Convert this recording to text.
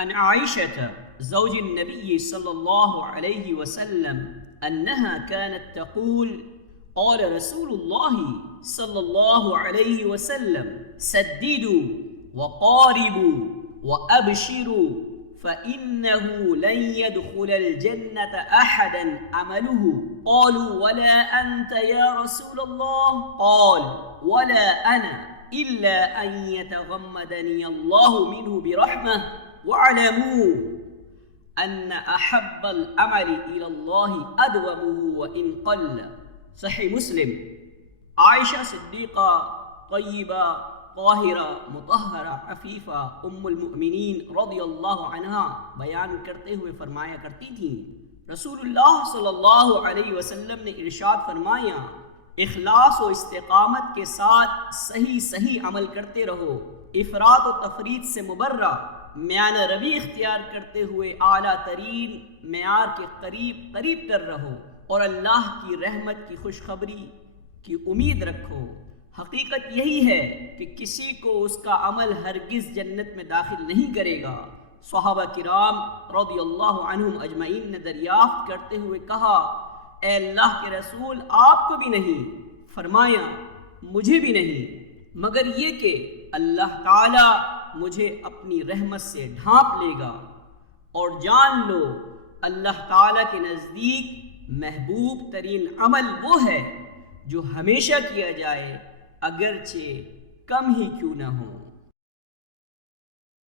अन आइशा ज़ौज नबी सल्लल्लाहु अलैहि वसल्लम अन्नहा कानत तक़ूल क़ाल रसूलुल्लाह सल्लल्लाहु अलैहि वसल्लम सद्दिदू व क़ारिबू व अबशिरू फ़इन्नहु लन यदख़ुलल जन्नत अहदन अमलुहु क़ालू वला अंत या रसूलल्लाह क़ाल वला अना इल्ला अन यतग़म्मदनी अल्लाहु मिन्हु बिरहमह वअलमू अन्न अहब्बल अमली इलल्लाहि अदवमुहु व इन क़ल्ल। सहीह मुस्लिम। आयशा सिद्दीक़ा तय्यबा ताहिरा मुतहहरा अफीफ़ा उम्मुल मुमिनीन रज़ियल्लाहु अन्हा बयान करते हुए फरमाया करती थीं, रसूलुल्लाह सल्लल्लाहु अलैहि वसल्लम ने इरशाद फरमाया, इखलास व इस्तिक़ामत के साथ सही सही अमल करते रहो, इफ़रात व तफरीत से मुबर्रा, म्यान रवी इख्तियार करते हुए आला तरीन म्यार के करीब करीब तर रहो और अल्लाह की रहमत की खुशखबरी की उम्मीद रखो। हकीकत यही है कि किसी को उसका अमल हरगिज़ जन्नत में दाखिल नहीं करेगा। सहाबा किराम रज़ियल्लाहु अन्हुम अजमईन ने दरियाफ्त करते हुए कहा, ए अल्लाह के रसूल, आपको भी नहीं? फरमाया, मुझे भी नहीं, मगर ये कि अल्लाह ताला मुझे अपनी रहमत से ढांप लेगा। और जान लो, अल्लाह ताला के नज़दीक महबूब तरीन अमल वो है जो हमेशा किया जाए, अगरचे कम ही क्यों न हो।